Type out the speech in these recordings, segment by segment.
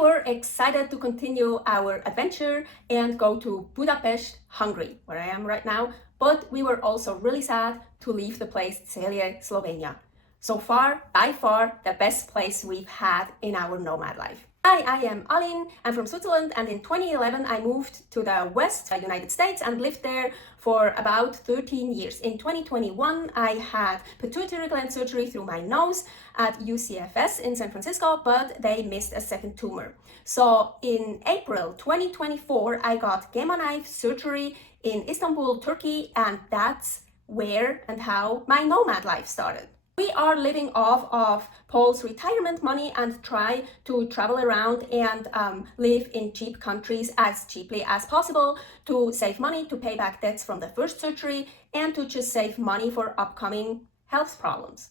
were excited to continue our adventure and go to Budapest, Hungary, where I am right now, but we were also really sad to leave the place Celje Slovenia. So far, by far, the best place we've had in our nomad life. Hi, I am Aline. I'm from Switzerland, and in 2011 I moved to the West United States and lived there for about 13 years. In 2021 I had pituitary gland surgery through my nose at UCSF in San Francisco, but they missed a second tumor. So in April 2024 I got gamma knife surgery in Istanbul, Turkey, and that's where and how my nomad life started. We are living off of Paul's retirement money and try to travel around and live in cheap countries as cheaply as possible to save money, to pay back debts from the first surgery, and to just save money for upcoming health problems.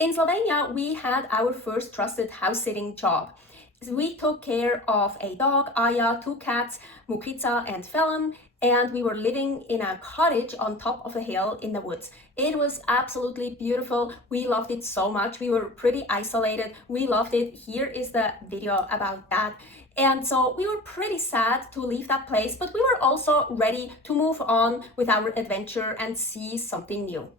In Slovenia, we had our first trusted house-sitting job. We took care of a dog, Aya, 2 cats, Mukica and Felon, and we were living in a cottage on top of a hill in the woods. It was absolutely beautiful. We loved it so much. We were pretty isolated. We loved it. Here is the video about that. And so we were pretty sad to leave that place, but we were also ready to move on with our adventure and see something new.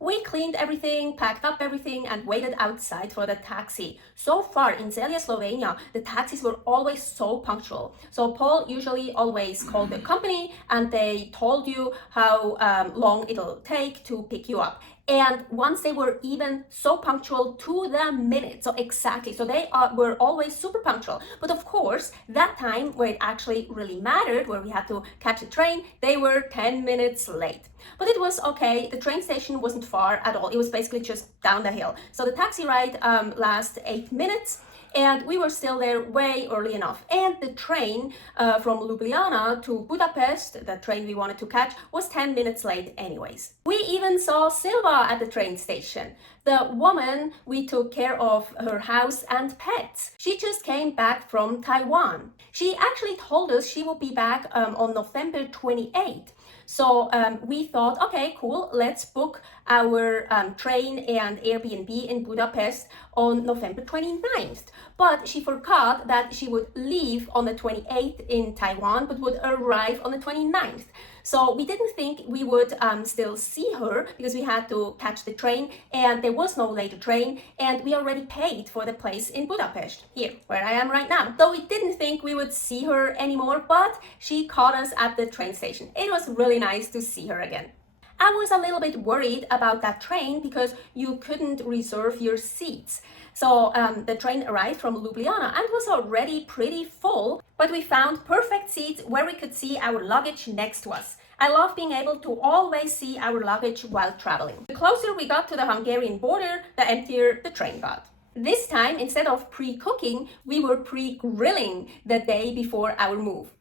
We cleaned everything, packed up everything, and waited outside for the taxi. So far in Celje Slovenia, the taxis were always so punctual. So Paul usually always called the company and they told you how long it'll take to pick you up. And once they were even so punctual to the minute, so exactly, so they were always super punctual. But of course, that time where it actually really mattered, where we had to catch a train, they were 10 minutes late. But it was okay, the train station wasn't far at all, it was basically just down the hill. So the taxi ride lasted 8 minutes, and we were still there way early enough. And the train from Ljubljana to Budapest, the train we wanted to catch, was 10 minutes late anyways. We even saw Silva at the train station. The woman we took care of her house and pets. She just came back from Taiwan. She actually told us she will be back on November 28th. So we thought, okay, cool, let's book our train and Airbnb in Budapest on November 29th. But she forgot that she would leave on the 28th in Taiwan, but would arrive on the 29th. So we didn't think we would still see her because we had to catch the train and there was no later train, and we already paid for the place in Budapest, here, where I am right now. So we didn't think we would see her anymore, but she caught us at the train station. It was really nice to see her again. I was a little bit worried about that train because you couldn't reserve your seats. So the train arrived from Ljubljana and was already pretty full, but we found perfect seats where we could see our luggage next to us. I love being able to always see our luggage while traveling. The closer we got to the Hungarian border, the emptier the train got. This time, instead of pre-cooking, we were pre-grilling the day before our move.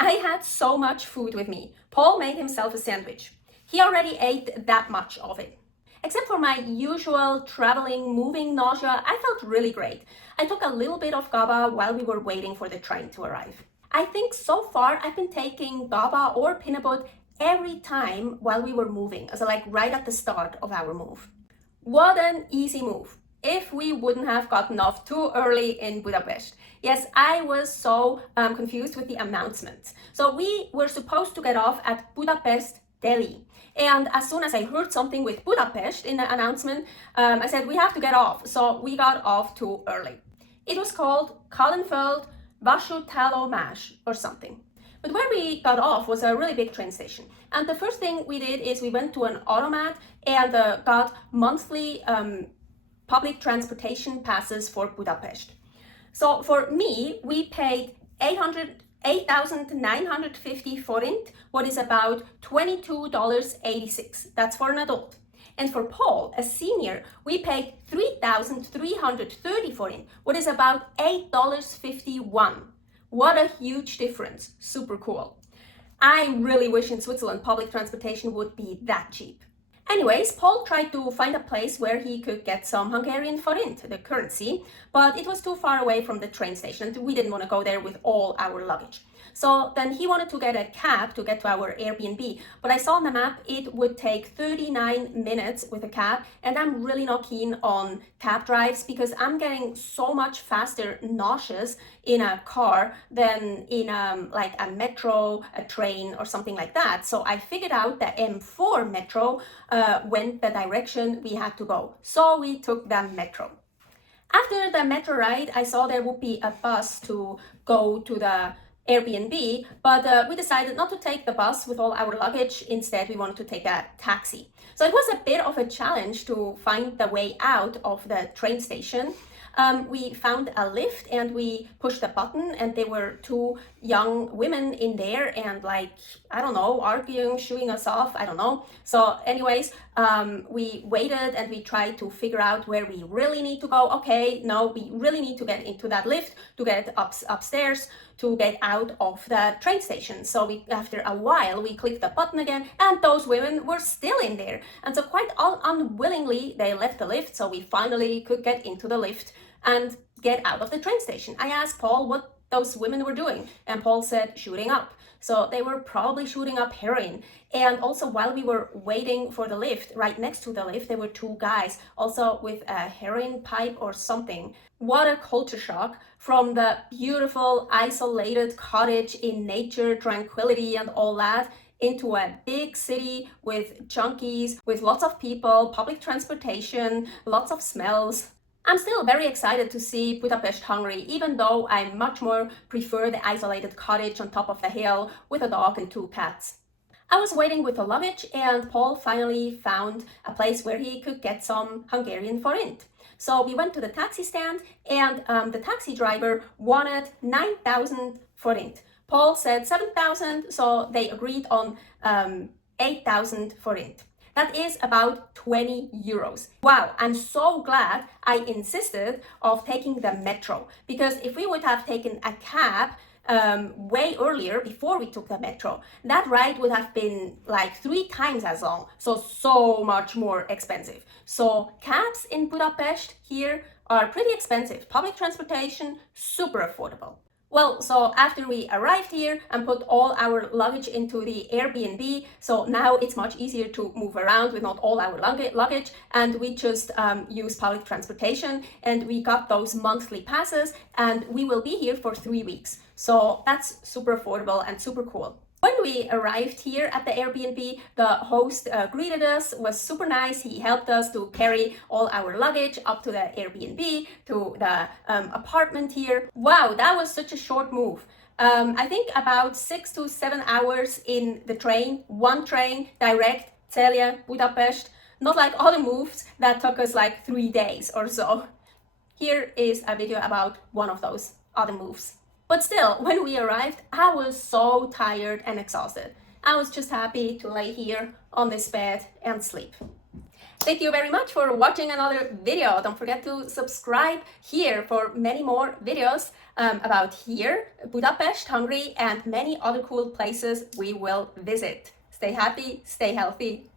I had so much food with me. Paul made himself a sandwich. He already ate that much of it. Except for my usual traveling, moving nausea, I felt really great. I took a little bit of GABA while we were waiting for the train to arrive. I think so far I've been taking GABA or Pinabot every time while we were moving, so like right at the start of our move. What an easy move. If we wouldn't have gotten off too early in Budapest. Yes, I was so confused with the announcements. So we were supposed to get off at Budapest, Delhi. And as soon as I heard something with Budapest in the announcement, I said we have to get off. So we got off too early. It was called Kallenfeld Vasútállomás or something. But where we got off was a really big train station. And the first thing we did is we went to an automat and got monthly public transportation passes for Budapest. So for me, we paid 8,950 forint, what is about $22.86. That's for an adult. And for Paul, a senior, we paid 3,330 forint, what is about $8.51. What a huge difference. Super cool. I really wish in Switzerland public transportation would be that cheap. Anyways, Paul tried to find a place where he could get some Hungarian forint, the currency, but it was too far away from the train station and we didn't want to go there with all our luggage. So then he wanted to get a cab to get to our Airbnb, but I saw on the map it would take 39 minutes with a cab, and I'm really not keen on cab drives because I'm getting so much faster nauseous in a car than in like a metro, a train or something like that. So I figured out that M4 metro went the direction we had to go. So we took the metro. After the metro ride, I saw there would be a bus to go to the Airbnb, but we decided not to take the bus with all our luggage. Instead, we wanted to take a taxi. So it was a bit of a challenge to find the way out of the train station. We found a lift and we pushed a button, and there were two young women in there and, like, I don't know, arguing, shooing us off, I don't know. So anyways, we waited and we tried to figure out where we really need to go. Okay, no, we really need to get into that lift to get upstairs to get out of the train station. So after a while, we clicked the button again and those women were still in there. And so quite unwillingly, they left the lift. So we finally could get into the lift and get out of the train station. I asked Paul what those women were doing, and Paul said shooting up. So they were probably shooting up heroin. And also while we were waiting for the lift, right next to the lift, there were two guys also with a heroin pipe or something. What a culture shock from the beautiful isolated cottage in nature, tranquility and all that, into a big city with junkies, with lots of people, public transportation, lots of smells. I'm still very excited to see Budapest, Hungary, even though I much more prefer the isolated cottage on top of the hill with a dog and two cats. I was waiting with the luggage and Paul finally found a place where he could get some Hungarian forint. So we went to the taxi stand and the taxi driver wanted 9,000 forint. Paul said 7,000, so they agreed on 8,000 forint. That is about 20 euros. Wow, I'm so glad I insisted of taking the metro, because if we would have taken a cab way earlier before we took the metro, that ride would have been like 3 times as long, so much more expensive. So cabs in Budapest here are pretty expensive. Public transportation, super affordable. Well, so after we arrived here and put all our luggage into the Airbnb, so now it's much easier to move around with not all our luggage, and we just use public transportation, and we got those monthly passes, and we will be here for 3 weeks. So that's super affordable and super cool. When we arrived here at the Airbnb, the host greeted us, was super nice. He helped us to carry all our luggage up to the Airbnb, to the apartment here. Wow, that was such a short move. I think about 6 to 7 hours in the train, one train, direct, Celje, Budapest, not like other moves that took us like 3 days or so. Here is a video about one of those other moves. But still, when we arrived, I was so tired and exhausted. I was just happy to lay here on this bed and sleep. Thank you very much for watching another video. Don't forget to subscribe here for many more videos about here, Budapest, Hungary, and many other cool places we will visit. Stay happy, stay healthy.